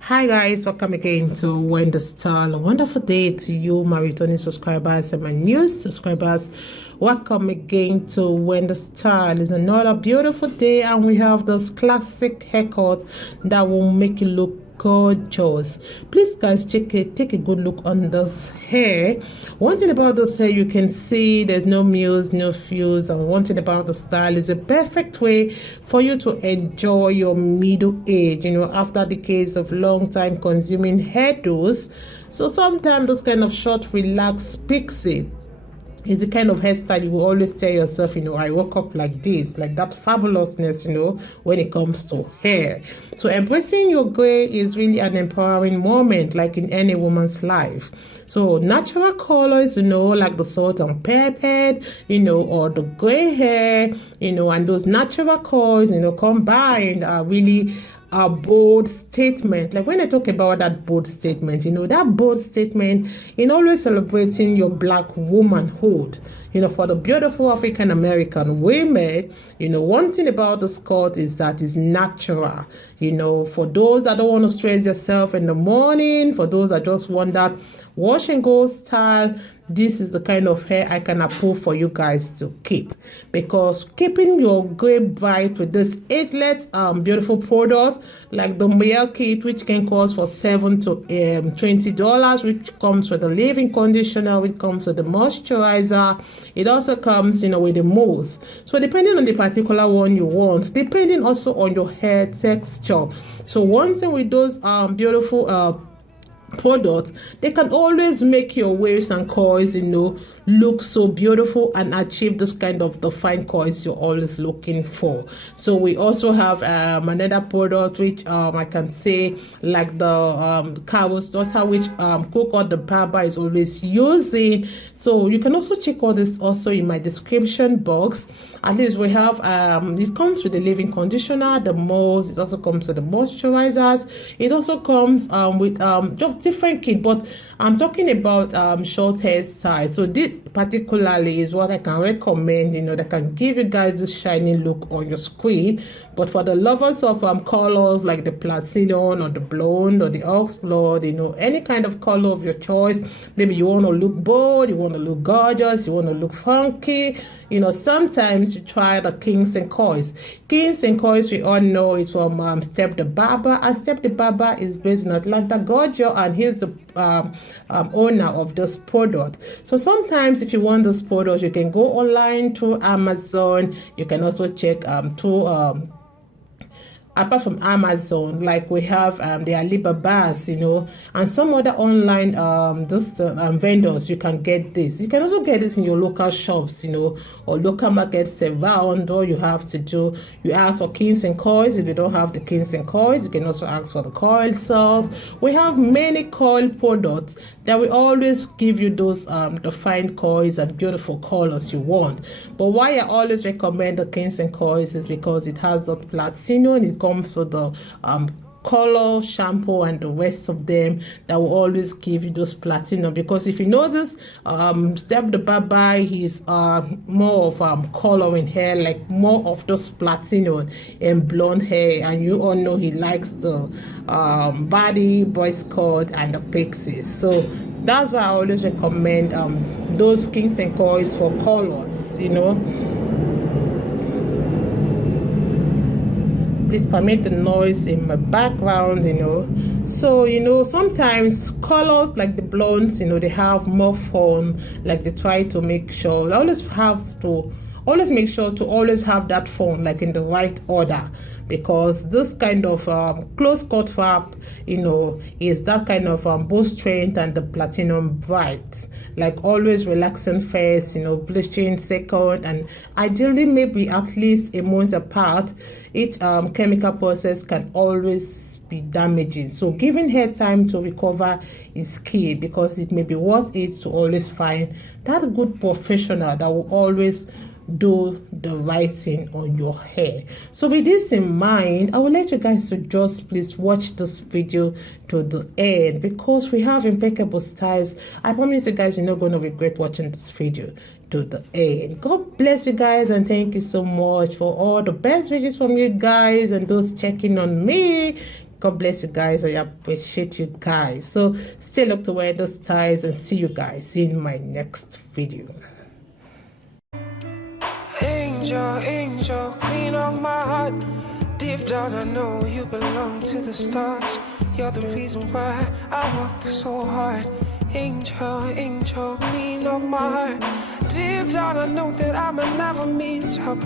Hi guys, welcome again to Wendy Style. A wonderful day to you, my returning subscribers and my new subscribers. Welcome again to Wendy Style. It's another beautiful day, and we have this classic haircut that will make you look gorgeous. Please guys, take a good look on this hair. One thing about this hair, you can see there's no muse, no fuse, and one thing about the style is a perfect way for you to enjoy your middle age, after decades of long time consuming hairdos. So sometimes this kind of short relaxed pixie is the kind of hairstyle you will always tell yourself, I woke up like this, like that fabulousness, when it comes to hair. So embracing your gray is really an empowering moment, like in any woman's life. So natural colors, like the salt and pepper, or the gray hair, and those natural colors, combined are really a bold statement. Like when I talk about that bold statement, that bold statement in always celebrating your black womanhood, for the beautiful African American women, one thing about the skirt is that it's natural, for those that don't want to stress yourself in the morning, for those that just want that wash and go style, this is the kind of hair I can approve for you guys to keep, because keeping your gray bright with this ageless beautiful product like the MIELLE kit, which can cost for $7 to $20, which comes with the leave-in conditioner, which comes with the moisturizer. It also comes with the mousse. So depending on the particular one you want, depending also on your hair texture. So one thing with those beautiful products, they can always make your waves and coils look so beautiful and achieve this kind of the fine coils you're always looking for. So we also have another product which I can say, like the Carol's daughter, which Coco the barber is always using. So you can also check all this also in my description box. At least we have it comes with the leave-in conditioner, the mousse. It also comes with the moisturizers. It also comes with just different kit, but I'm talking about short hairstyle. So this particularly is what I can recommend, that can give you guys this shiny look on your screen. But for the lovers of colors like the platinum or the blonde or the ox blood, any kind of color of your choice, maybe you want to look bold, you want to look gorgeous, you want to look funky, sometimes you try the Kings and Coils. Kings and Coils, we all know, is from Step the Barber, and Step the Barber is based in Atlanta, Georgia, and he's the owner of this product. So sometimes if you want this product, you can go online to Amazon. You can also check apart from Amazon, like we have the Alibabas, and some other online vendors. You can get this. You can also get this in your local shops, or local markets around. All you have to do, you ask for Kings and Coils. If you don't have the Kings and Coils, you can also ask for the coil cells. We have many coil products that will always give you those the fine coils and beautiful colors you want. But why I always recommend the Kings and Coils is because it has the platinum, and it comes with the color, shampoo, and the rest of them that will always give you those platinum. Because if you notice, Step the Barber, he's more of coloring hair, like more of those platinum and blonde hair, and you all know he likes the body, boys cut, and the pixies. So that's why I always recommend those Kings and Coils for colors. Please permit the noise in my background, So, sometimes colors like the blondes, they have more fun. Like they try to make sure, always make sure to always have that fun, like in the right order. Because this kind of close cut fab, is that kind of both strength and the platinum bright. Like always relaxing first, bleaching second, and ideally maybe at least a month apart. Each chemical process can always be damaging. So giving hair time to recover is key, because it may be worth it to always find that good professional that will always do the right thing on your hair. So with this in mind, I would like you guys to just please watch this video to the end, because we have impeccable styles. I promise you guys, you're not going to regret watching this video to the end. God bless you guys, and thank you so much for all the best wishes from you guys and those checking on me. God bless you guys. I appreciate you guys. So stay look to wear those styles and see you guys in my next video. Angel, angel, queen of my heart. Deep down I know you belong to the stars. You're the reason why I work so hard. Angel, angel, queen of my heart. Deep down I know that I might never meet up,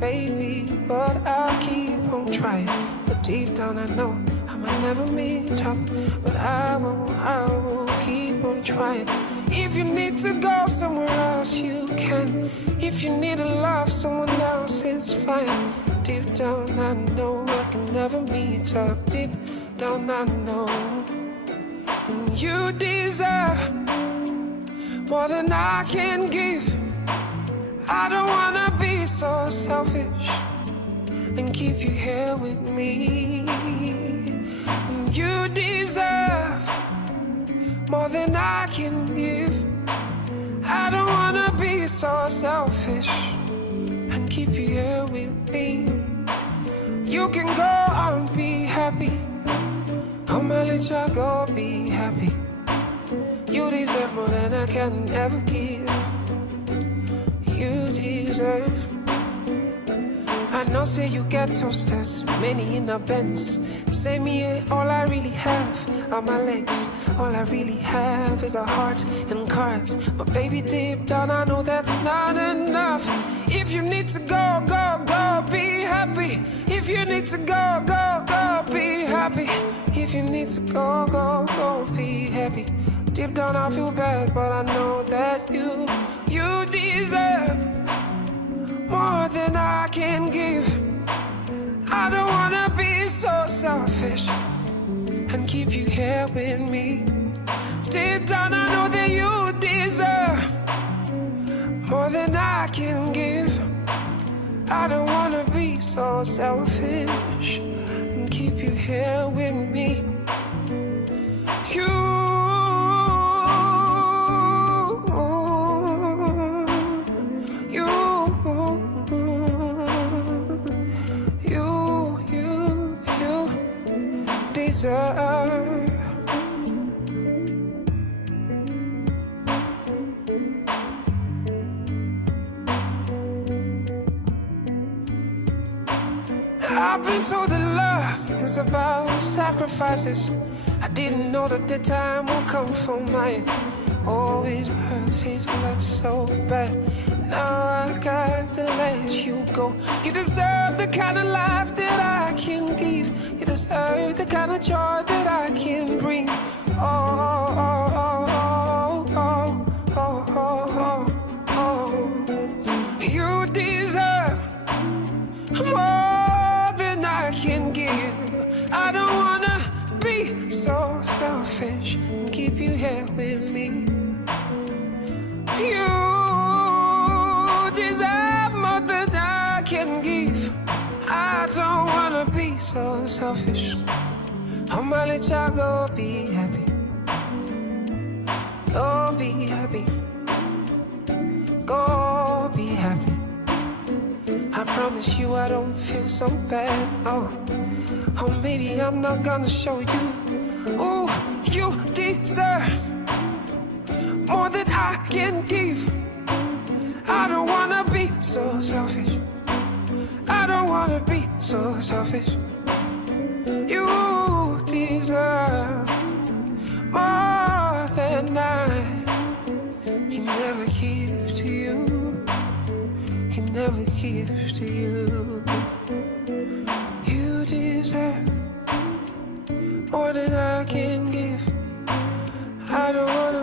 baby, but I'll keep on trying. But deep down I know I might never meet up, but I will keep on trying. If you need to go somewhere else, you can. If you need to love someone else, it's fine. Deep down I know I can never meet up. Deep down I know you deserve more than I can give. I don't wanna be so selfish and keep you here with me. You deserve more than I can give. I don't wanna be so selfish and keep you here with me. You can go and be happy. I'ma let you go be happy. You deserve more than I can ever give. You deserve. I know say you get toasters, many in the Benz. Say me all I really have are my legs. All I really have is a heart and cards. But baby, deep down I know that's not enough. If you need to go, go, go, be happy. If you need to go, go, go, be happy. If you need to go, go, go, be happy. Deep down I feel bad, but I know that you deserve more than I can give. I don't wanna be so selfish and keep you here with me. Deep down I know that you deserve more than I can give. I don't wanna be so selfish and keep you here with me. You deserve. I've been told that love is about sacrifices. I didn't know that the time will come for mine. Oh, it hurts so bad. Now I got to let you go. You deserve the kind of life that I can give. You deserve the kind of joy that I can bring. Oh, oh, oh, oh, oh, oh, oh, oh. You deserve more than I can give. I don't wanna be so selfish and keep you here with me. You deserve more than I can give. I don't wanna be so selfish. I'ma let y'all go be happy. Go be happy. Go be happy. I promise you I don't feel so bad. Oh, maybe I'm not gonna show you. Oh, you deserve more than I can give. I don't wanna be so selfish. I don't wanna be so selfish. You deserve more than I can never give to you. Can never give to you. You deserve more than I can give. I don't wanna